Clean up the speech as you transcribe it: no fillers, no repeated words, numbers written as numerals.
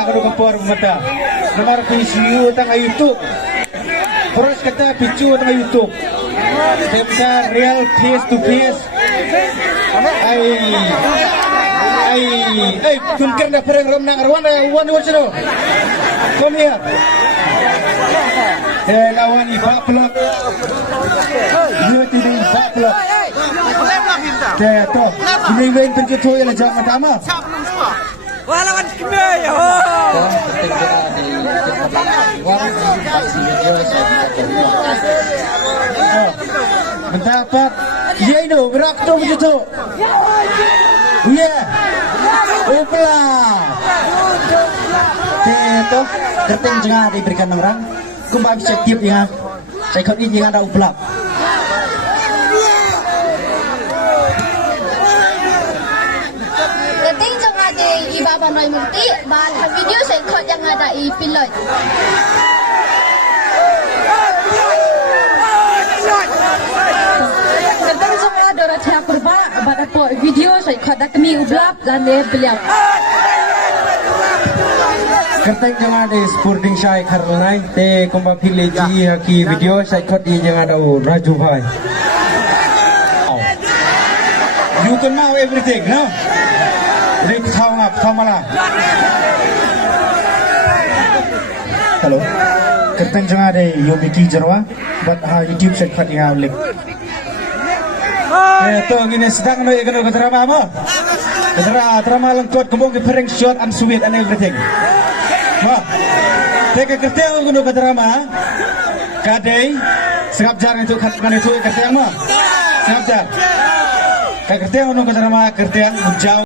Kalau kapor mata, nomor PCU tengah YouTube. Terus kata picu tengah YouTube. Temsa real face to face. Kun kerana perang Ramnang Arwan what's it? Come here. Lawan Iba Pelok. Dia tidak Iba Pelok. Tuh, ini main pencetu yang jam pertama. Wah, lawan Kemei. Mendapat dia itu berak tu pencetu. Ya. Upla. Itu kerting jangan diberikan orang. Kumbang bisa tiap ya. Saya kau ini jangan ada upla. Iba banoi mukti bahan video saya ikut yang ada di pilot. Kerana semua dorang cakap berba pada video saya ikut dah kami ublap dan dia beliau. Kerana jangan ada sporting saya karena te kumpa pilih ji haki video saya ikut di jangan ada Raju Bhai. You can know everything, no? Rik thao ngap thao mala. Hello. Kerteng jangan ada Yobiki Jarwa, but YouTube set kat dia link. Tu ini sedang no ikut drama mo. Drama lengkot kembung ke prank shot and sweet and everything. Ma. Teka kerteng ikut drama. Kadai sengap jar itu kat mana itu kerteng mo. Sengap jar. Kerteng ikut drama kerteng jauh.